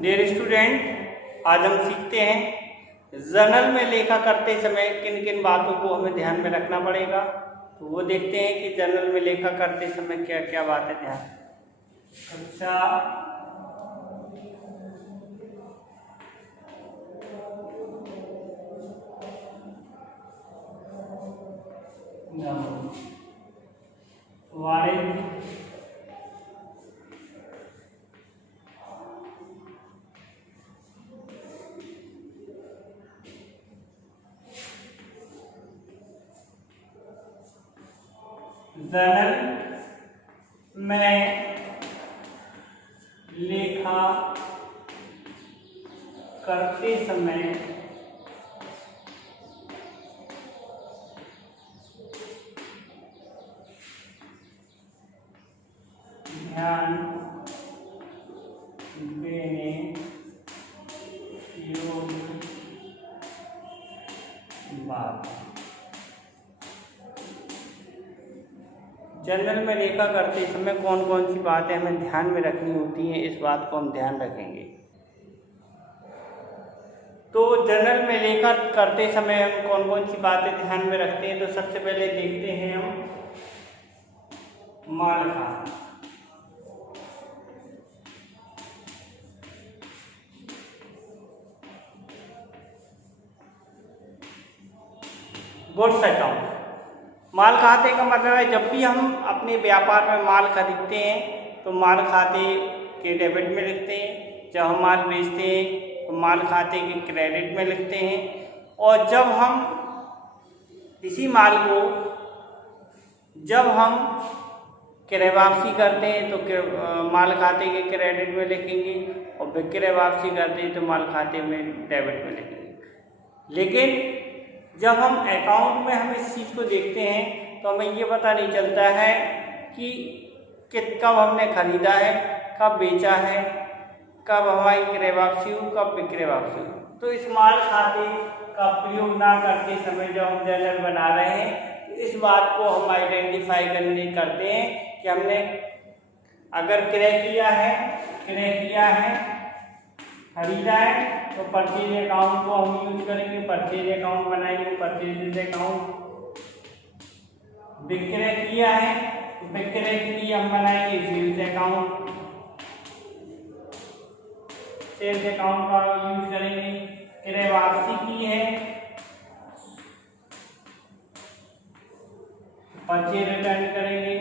Dear student, आज हम सीखते हैं जर्नल में लेखा करते समय किन किन बातों को हमें ध्यान में रखना पड़ेगा। तो वो देखते हैं कि जर्नल में लेखा करते समय क्या क्या बातें ध्यान। अच्छा, जर्नल में लेखा करते समय ध्यान देने योग्य बात। जर्नल में लेखा करते समय कौन कौन सी बातें हमें ध्यान में रखनी होती हैं, इस बात को हम ध्यान रखेंगे। तो जर्नल में लेखा करते समय हम कौन कौन सी बातें ध्यान में रखते हैं, तो सबसे पहले देखते हैं हम मालखाता। Goods account. माल खाते का मतलब है जब भी हम अपने व्यापार में माल खरीदते हैं तो माल खाते के डेबिट में लिखते हैं, जब हम माल बेचते हैं तो माल खाते के क्रेडिट में लिखते हैं, और जब हम इसी माल को जब हम क्रय वापसी करते हैं तो माल खाते के क्रेडिट में लिखेंगे, और विक्रय वापसी करते हैं तो माल खाते में डेबिट में लिखेंगे। लेकिन जब हम अकाउंट में हम इस चीज़ को देखते हैं तो हमें ये पता नहीं चलता है कि कब हमने खरीदा है, कब बेचा है, कब हमारी क्रय वापसी हुई, कब विक्रय वापसी हुई। तो इस माल खाते का प्रयोग ना करते समय जब हम जर्नल बना रहे हैं तो इस बात को हम आइडेंटिफाई करते हैं कि हमने अगर क्रय किया है, खरीदा है, तो परचेज अकाउंट को हम यूज करेंगे, परचेज अकाउंट बनाएंगे, परचेज अकाउंट। विक्रय किया है तो विक्रय के लिए हम बनाएंगे सेल्स अकाउंट, सेल्स अकाउंट का यूज करेंगे। क्रय वापसी की है, परचेज रिटर्न करेंगे।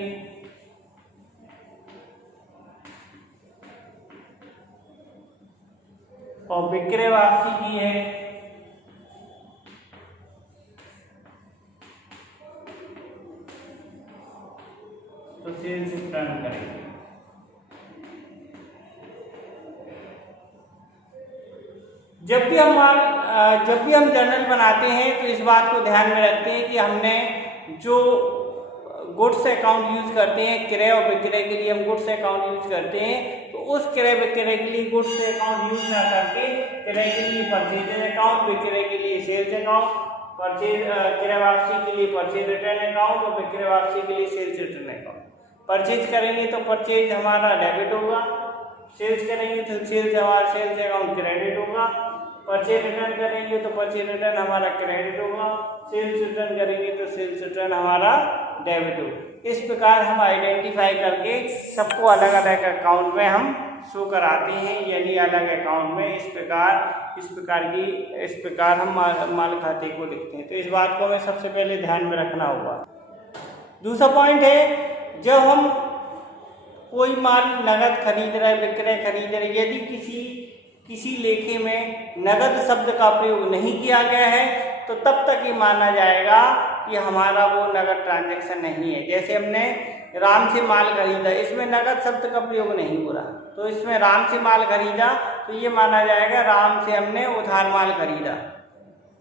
और विक्रय वापसी की है तो सेल्स रिटर्न करेंगे। जब भी हम जर्नल बनाते हैं तो इस बात को ध्यान में रखते हैं कि हमने जो गुड्स अकाउंट यूज करते हैं, क्रय और विक्रय के लिए हम गुड्स अकाउंट यूज करते हैं, तो उस क्रय विक्रय के लिए गुड्स अकाउंट यूज ना करके क्रय के लिए परचेज अकाउंट, विक्रय के लिए सेल्स अकाउंट, क्रय वापसी के लिए परचेज रिटर्न अकाउंट और विक्रय वापसी के लिए सेल्स रिटर्न अकाउंट। परचेज करेंगे तो परचेज हमारा डेबिट होगा, सेल्स करेंगे तो सेल्स अकाउंट क्रेडिट होगा, परचेज रिटर्न करेंगे तो परचेज रिटर्न हमारा क्रेडिट होगा, सेल्स रिटर्न करेंगे तो सेल्स रिटर्न हमारा डेबिट होगा। इस प्रकार हम आइडेंटिफाई करके सबको अलग अलग अकाउंट में हम शो कराते हैं, यानी अलग अकाउंट में इस प्रकार हम माल खाते को लिखते हैं। तो इस बात को हमें सबसे पहले ध्यान में रखना होगा। दूसरा पॉइंट है, जब हम कोई माल नगद खरीद रहे, विक्रय खरीद रहे, यदि किसी लेखे में नगद शब्द का प्रयोग नहीं किया गया है तो तब तक ये माना जाएगा कि हमारा वो नगद ट्रांजैक्शन नहीं है। जैसे हमने राम से माल खरीदा, इसमें नगद शब्द का प्रयोग नहीं हो रहा, तो इसमें राम से माल खरीदा तो ये माना जाएगा राम से हमने उधार माल खरीदा।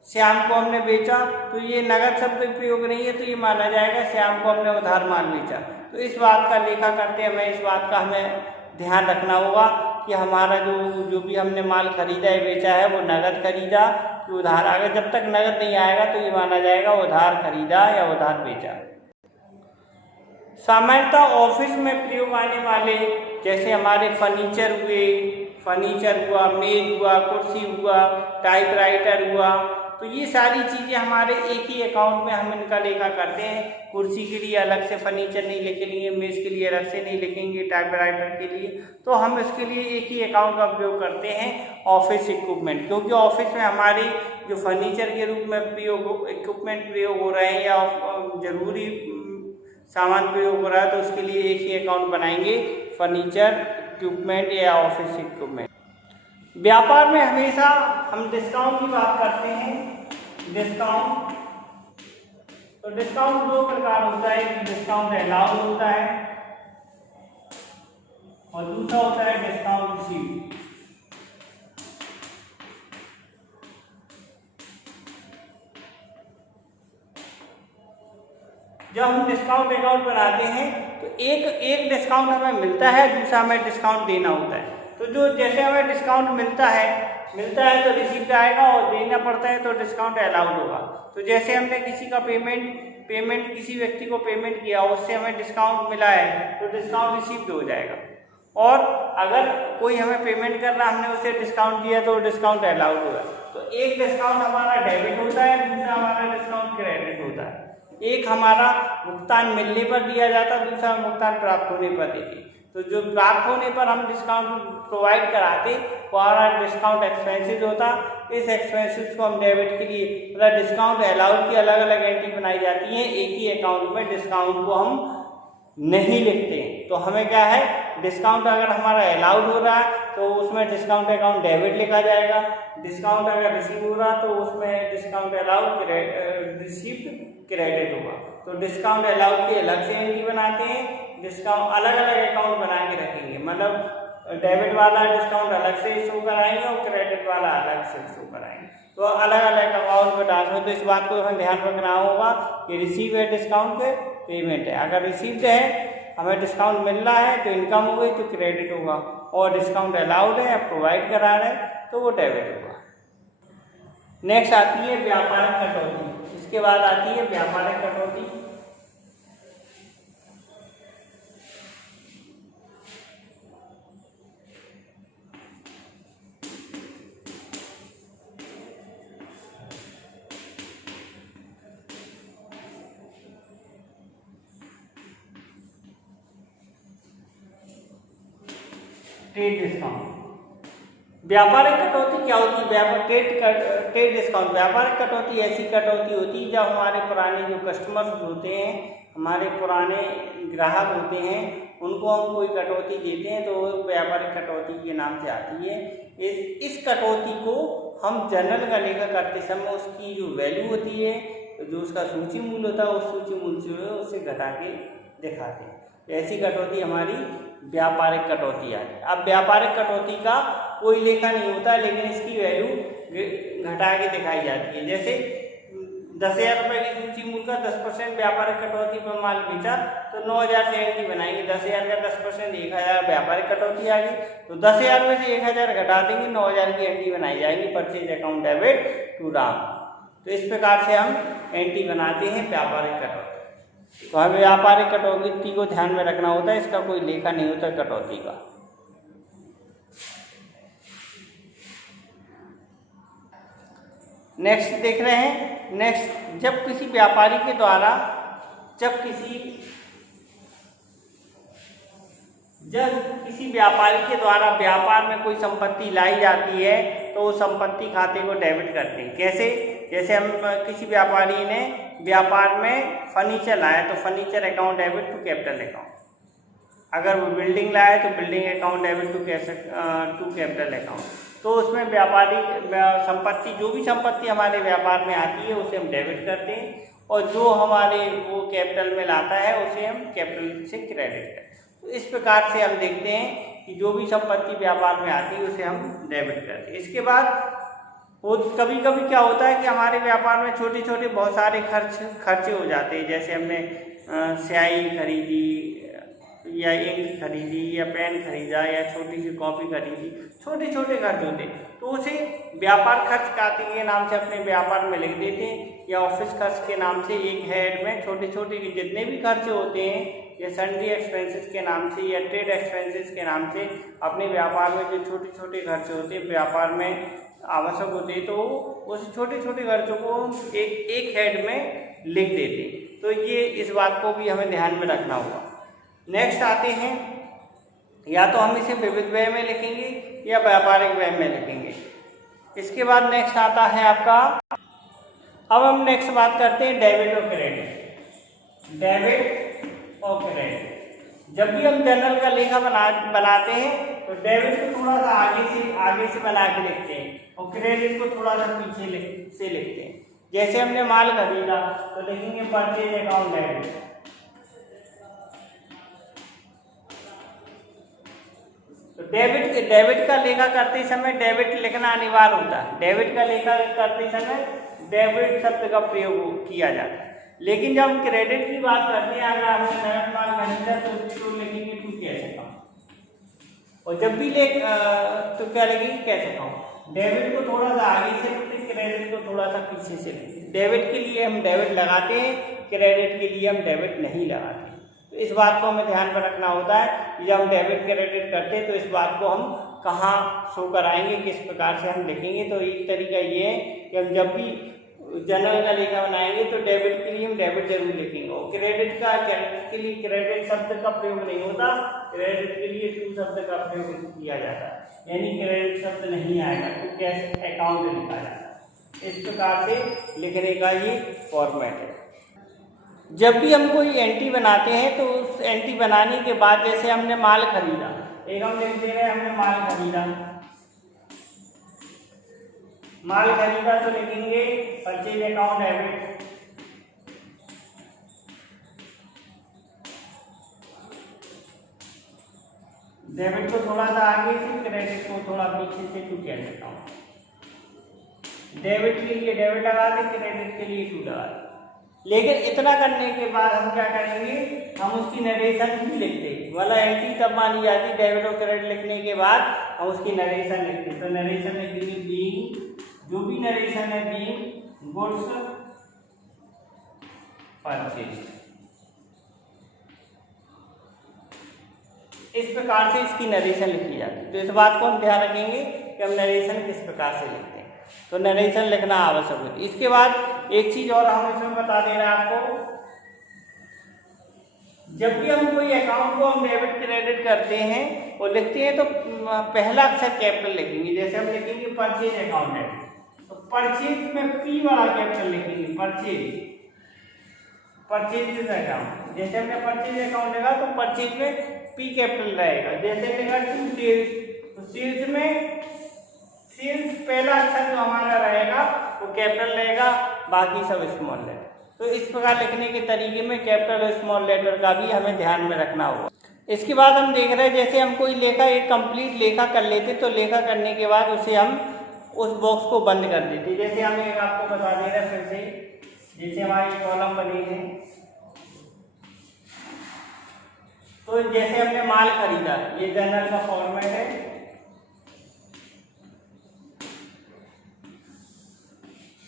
श्याम को हमने बेचा तो ये नगद शब्द प्रयोग नहीं है, तो ये माना जाएगा श्याम को हमने उधार माल बेचा। तो इस बात का लेखा करते हमें इस बात का हमें ध्यान रखना होगा कि हमारा जो भी हमने माल खरीदा है, बेचा है, वो नगद खरीदा कि उधार। अगर जब तक नगद नहीं आएगा तो ये माना जाएगा उधार खरीदा या उधार बेचा। सामान्यतः ऑफिस में प्रयोग आने वाले जैसे हमारे फर्नीचर हुए, फर्नीचर हुआ, मेज हुआ, कुर्सी हुआ, टाइपराइटर हुआ, तो ये सारी चीज़ें हमारे एक ही अकाउंट में हम इनका लेखा करते हैं। कुर्सी के लिए अलग से फर्नीचर नहीं लिखेंगे, मेज़ के लिए अलग से नहीं लिखेंगे, टाइपराइटर के लिए, तो हम इसके लिए एक ही अकाउंट का उपयोग करते हैं ऑफिस इक्विपमेंट, क्योंकि ऑफिस में हमारी जो फर्नीचर के रूप में इक्विपमेंट प्रयोग हो रहे हैं या ज़रूरी सामान प्रयोग हो रहा है, तो उसके लिए एक ही अकाउंट बनाएंगे, फर्नीचर इक्विपमेंट या ऑफिस इक्विपमेंट। व्यापार में हमेशा हम डिस्काउंट की बात करते हैं। डिस्काउंट, तो डिस्काउंट दो प्रकार होता है, एक डिस्काउंट अलाउड होता है और दूसरा होता है डिस्काउंट रिसीव्ड। जब हम डिस्काउंट अकाउंट बनाते हैं तो एक डिस्काउंट हमें मिलता है, दूसरा हमें डिस्काउंट देना होता है। तो जो जैसे हमें डिस्काउंट मिलता है तो रिसीप्ट आएगा, और देना पड़ता है तो डिस्काउंट अलाउड होगा। तो जैसे हमने किसी का पेमेंट किसी व्यक्ति को पेमेंट किया, उससे हमें डिस्काउंट मिला है तो डिस्काउंट रिसीप्ट हो जाएगा। और अगर कोई हमें पेमेंट कर रहा, हमने उसे डिस्काउंट दिया तो डिस्काउंट अलाउड होगा। तो एक डिस्काउंट हमारा डेबिट होता है, दूसरा हमारा डिस्काउंट क्रेडिट होता है। एक हमारा भुगतान मिलने पर दिया जाता है, दूसरा भुगतान प्राप्त होने पर देते। तो जो प्राप्त होने पर हम डिस्काउंट प्रोवाइड कराते वो हमारा डिस्काउंट एक्सपेंसेस होता। इस एक्सपेंसेस को हम डेबिट के लिए, मतलब डिस्काउंट अलाउड की अलग अलग एंट्री बनाई जाती है, एक ही अकाउंट में डिस्काउंट को हम नहीं लिखते हैं। तो हमें क्या है, डिस्काउंट अगर हमारा अलाउड हो रहा है तो उसमें डिस्काउंट अकाउंट डेबिट लिखा जाएगा, डिस्काउंट अगर रिसीव हो रहा तो उसमें डिस्काउंट अलाउड रिसीव्ड क्रेडिट होगा। तो डिस्काउंट अलाउड की अलग से एंट्री बनाते हैं, डिस्काउंट अलग अलग अकाउंट बना के रखेंगे, मतलब डेबिट वाला डिस्काउंट अलग से शो कराएंगे और क्रेडिट वाला अलग से शो कराएंगे। तो अलग अलग अकाउंट पर ट्रांसफर। तो इस बात को हमें ध्यान रखना होगा कि रिसीव है डिस्काउंट के पेमेंट है। अगर रिसीव्ड है, हमें डिस्काउंट मिल रहा है तो इनकम हो गई तो क्रेडिट होगा, और डिस्काउंट अलाउड है, प्रोवाइड करा रहे हैं तो वो डेबिट होगा। नेक्स्ट आती है व्यापारिक कटौती। इसके बाद आती है व्यापारिक कटौती। Trade discount. व्यापारिक कटौती क्या होती है? Trade discount. व्यापारिक कटौती ऐसी कटौती होती है जब हमारे पुराने जो कस्टमर्स होते हैं, हमारे पुराने ग्राहक होते हैं, उनको हम कोई कटौती देते हैं तो वो व्यापारिक कटौती के नाम से आती है। इस कटौती को हम जनरल का लेखा करते समय उसकी जो वैल्यू होती है, जो उसका सूची मूल्य होता है, उस सूची मूल्य से उसे घटा के दिखाते हैं। ऐसी कटौती हमारी व्यापारिक कटौती आती है। अब व्यापारिक कटौती का कोई लेखा नहीं होता है, लेकिन इसकी वैल्यू घटा के दिखाई जाती है। जैसे 10,000 रुपये की सूची मूल्य का 10% व्यापारिक कटौती पर माल बेचा तो 9,000 से एंट्री बनाएंगे। 10,000 का 10% 1,000 व्यापारिक कटौती आ गई, तो 10,000 में से 1,000 घटा देंगे, 9,000 की एंट्री बनाई जाएगी, purchase account debit to Ram. तो इस प्रकार से हम एंट्री बनाते हैं व्यापारिक कटौती। तो हमें व्यापारिक कटौती को ध्यान में रखना होता है, इसका कोई लेखा नहीं होता कटौती का। नेक्स्ट देख रहे हैं। नेक्स्ट, जब किसी व्यापारी के द्वारा व्यापार में कोई संपत्ति लाई जाती है तो वो संपत्ति खाते को डेबिट करते हैं। कैसे? जैसे हम किसी व्यापारी ने व्यापार में फर्नीचर लाया तो furniture account debit to capital account. अगर वो बिल्डिंग लाया तो building account debit to capital account. तो उसमें व्यापारी संपत्ति, जो भी संपत्ति हमारे व्यापार में आती है उसे हम डेबिट करते हैं, और जो हमारे वो कैपिटल में लाता है उसे हम कैपिटल से क्रेडिट करते हैं। तो इस प्रकार से हम देखते हैं कि जो भी संपत्ति व्यापार में आती है उसे हम डेबिट करते हैं। इसके बाद वो कभी कभी क्या होता है कि हमारे व्यापार में छोटे छोटे बहुत सारे खर्चे हो जाते हैं। जैसे हमने स्याही खरीदी या इंक खरीदी या पेन खरीदा या छोटी सी कॉपी खरीदी, छोटे छोटे खर्च होते हैं, तो उसे व्यापार खर्च खाते के नाम से अपने व्यापार में लिख देते हैं, या ऑफिस खर्च के नाम से एक हेड में छोटे छोटे जितने भी खर्चे होते हैं या सन्ड्री एक्सपेंसेस के नाम से या ट्रेड एक्सपेंसेस के नाम से अपने व्यापार में जो छोटे छोटे खर्च होते हैं व्यापार में आवश्यक होते हैं, तो उस छोटे छोटे खर्चों को एक हेड में लिख देते हैं। तो ये इस बात को भी हमें ध्यान में रखना होगा। नेक्स्ट आते हैं, या तो हम इसे विविध व्यय में लिखेंगे या व्यापारिक व्यय में लिखेंगे। इसके बाद नेक्स्ट आता है आपका, अब हम नेक्स्ट बात करते हैं डेबिट और क्रेडिट। डेबिट और क्रेडिट, जब भी हम जनरल का लेखा बनाते हैं तो डेबिट को थोड़ा सा आगे से बना के लिखते हैं और क्रेडिट को थोड़ा सा पीछे से लिखते हैं। जैसे हमने माल खरीदा तो लिखेंगे परचेज अकाउंट डेबिट। तो डेबिट का लेखा करते समय डेबिट लिखना अनिवार्य होता है। डेबिट का लेखा करते समय डेबिट शब्द का प्रयोग किया जाता है। लेकिन जब हम क्रेडिट की बात करते हैं, अगर आपने नगद माल खरीदा तो लिखेंगे टू कैश अकाउंट, और जब भी तो क्या लिखेंगे कैश अकाउंट। डेबिट को थोड़ा सा आगे से लिखते, क्रेडिट को थोड़ा सा पीछे से लिखते। डेबिट के लिए हम डेबिट लगाते हैं, क्रेडिट के लिए हम डेबिट नहीं लगाते। तो इस बात को हमें ध्यान में रखना होता है कि जब हम डेबिट क्रेडिट करते हैं तो इस बात को हम कहाँ शो कराएंगे, किस प्रकार से हम लिखेंगे। तो एक तरीका ये है कि हम जब भी जनरल का लेखा बनाएंगे तो डेबिट के लिए हम डेबिट जरूर लिखेंगे, और क्रेडिट के लिए क्रेडिट शब्द का प्रयोग नहीं होता, क्रेडिट के लिए टू शब्द का प्रयोग किया जाता है, यानी क्रेडिट शब्द नहीं आएगा तो कैश अकाउंट लिखा जाता है। इस प्रकार से लिखने का ये फॉर्मेट है। जब भी हम कोई एंट्री बनाते हैं तो उस एंट्री बनाने के बाद, जैसे हमने माल खरीदा, एक हम लिख दे रहे हैं हमने माल खरीदा तो लिखेंगे परचेज अकाउंट डेबिट। डेबिट को थोड़ा सा आगे से, क्रेडिट को थोड़ा पीछे से टू कैश अकाउंट। डेबिट के लिए डेबिट लगा दें, क्रेडिट के लिए टू लगा दें। लेकिन इतना करने के बाद हम क्या करेंगे, हम उसकी नरेशन भी लिखते हैं। वाला एंट्री तब मानी जाती डेबिट और क्रेडिट लिखने के बाद हम उसकी नरेशन लिखते हैं। तो नरेशन लिखेंगे बीइंग, जो भी नरेशन है बीइंग गुड्स परचेज। इस प्रकार से इसकी नरेशन लिखी जाती है। तो इस बात को हम ध्यान रखेंगे कि हम नरेशन किस प्रकार से लिखते हैं। तो नरेशन लिखना आवश्यक होती है। इसके बाद एक चीज और हम इसमें बता दे रहे हैं आपको, जब भी हम कोई अकाउंट को हम डेबिट क्रेडिट करते हैं और लिखते हैं तो पहला अक्षर कैपिटल लिखेंगे। जैसे हम लिखेंगे परचेज अकाउंट डेबिट, तो परचेज में पी वाला कैपिटल लिखेंगे, परचेज अकाउंट। जैसे हमने परचेज अकाउंट लिखा तो परचेज में पी कैपिटल रहेगा। जैसे लिखा टू सेल्स, तो सेल्स में सेल्स पहला अक्षर जो हमारा रहेगा वो कैपिटल रहेगा, बाकी सब स्मॉल लेटर। तो इस प्रकार लिखने के तरीके में कैपिटल और स्मॉल लेटर का भी हमें ध्यान में रखना होगा। इसके बाद हम देख रहे हैं, जैसे हम कोई लेखा एक कंप्लीट लेखा कर लेते तो लेखा करने के बाद उसे हम उस बॉक्स को बंद कर देते। जैसे हम एक आपको बता दे रहे हैं फिर से, जैसे हमारी कॉलम बनी है, तो जैसे हमने माल खरीदा, ये जनरल का फॉर्मेट है।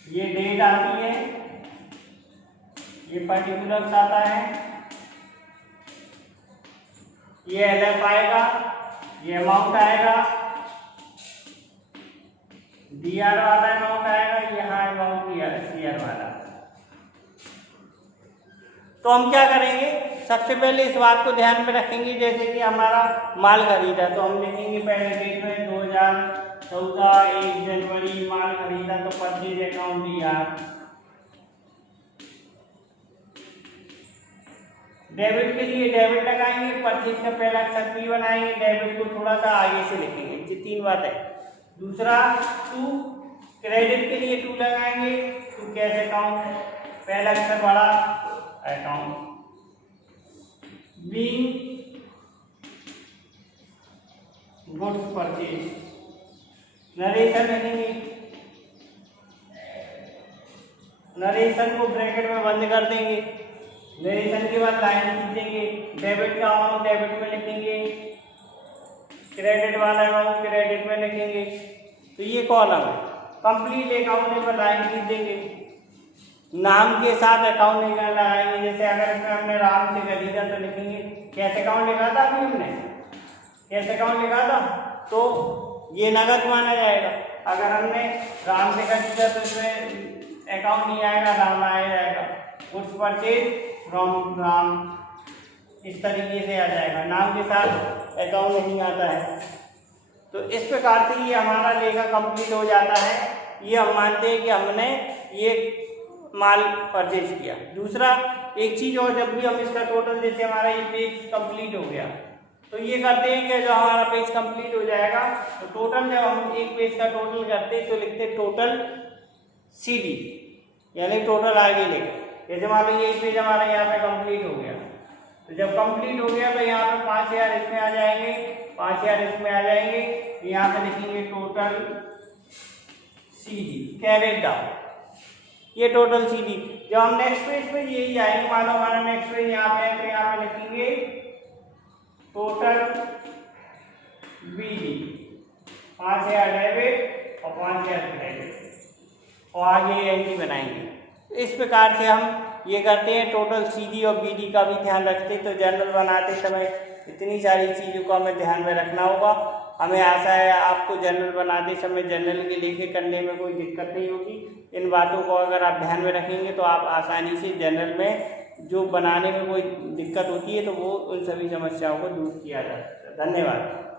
ये डेट आती है, ये पर्टिकुलर्स आता है, ये एलएफ आएगा, ये अमाउंट आएगा, डीआर वाला अमाउंट आएगा, यहाँ अमाउंट सीआर वाला। तो हम क्या करेंगे, सबसे पहले इस बात को ध्यान में रखेंगे, जैसे कि हमारा माल खरीदा तो हम लिखेंगे पहले डेट में 2014 1 जनवरी माल खरीदा तो परचेज अकाउंट डीआर। डेबिट के लिए डेबिट लगाएंगे, परचेज का पहला अक्षर पी बनाएंगे, डेबिट को थोड़ा सा आगे से लिखेंगे। ये 3 बात है। दूसरा टू, क्रेडिट के लिए टू लगाएंगे, टू कैश अकाउंट, पहला अक्षर बड़ा account. Being goods purchase, narration लिखेंगे, नरेशन को ब्रैकेट में बंद कर देंगे। नरेशन के बाद लाइन खींच देंगे, डेबिट का अमाउंट डेबिट में लिखेंगे, क्रेडिट वाला अमाउंट क्रेडिट में लिखेंगे। तो ये कॉलम है। कंप्लीट अकाउंट पर लाइन खींच देंगे, नाम के साथ अकाउंट नहीं लगाएंगे। जैसे अगर इसमें हमने राम से खरीदा तो लिखेंगे कैश अकाउंट लिखा था अभी हमने, कैश अकाउंट लिखा था, तो ये नगद माना जाएगा। अगर हमने राम से खरीदा तो इसमें अकाउंट नहीं आएगा, राम आ जाएगा। गुड्स परचेज फ्रॉम राम, इस तरीके से आ जाएगा, नाम के साथ अकाउंट नहीं आता है। तो इस प्रकार से ये हमारा लेखा कंप्लीट हो जाता है। ये हम मानते हैं कि हमने ये माल परचेज किया। दूसरा एक चीज़ और, जब भी हम इसका टोटल, जैसे हमारा ये पेज कंप्लीट हो गया तो ये करते हैं कि जो हमारा पेज कंप्लीट हो जाएगा तो टोटल, जब हम एक पेज का टोटल करते हैं तो लिखते हैं टोटल CD, यानी टोटल आगे लेके। जैसे मान लीजिए एक पेज हमारा यहाँ पे कंप्लीट हो गया, तो जब कंप्लीट हो गया तो यहाँ पे 5000 इसमें आ जाएंगे, 5000 इसमें आ जाएंगे, यहाँ पे लिखेंगे टोटल CD कैरेट डाउन, ये टोटल CD। जब हम नेक्स्ट पेज पे यही आएंगे, मान लो हमारा नेक्स्ट पेज यहाँ पे है तो यहाँ पे लिखेंगे टोटल BD, 5000 डेबिट और 5000 क्रेडिट, और आगे एंट्री बनाएंगे। इस प्रकार से हम ये करते हैं। टोटल CD और BD का भी ध्यान रखते हैं। तो जर्नल बनाते समय इतनी सारी चीज़ों को हमें ध्यान में रखना होगा। हमें आशा है आपको जर्नल बनाते समय जर्नल के लेखे करने में कोई दिक्कत नहीं होगी। इन बातों को अगर आप ध्यान में रखेंगे तो आप आसानी से जर्नल में जो बनाने में कोई दिक्कत होती है तो वो उन सभी समस्याओं को दूर किया जा सकता है। धन्यवाद।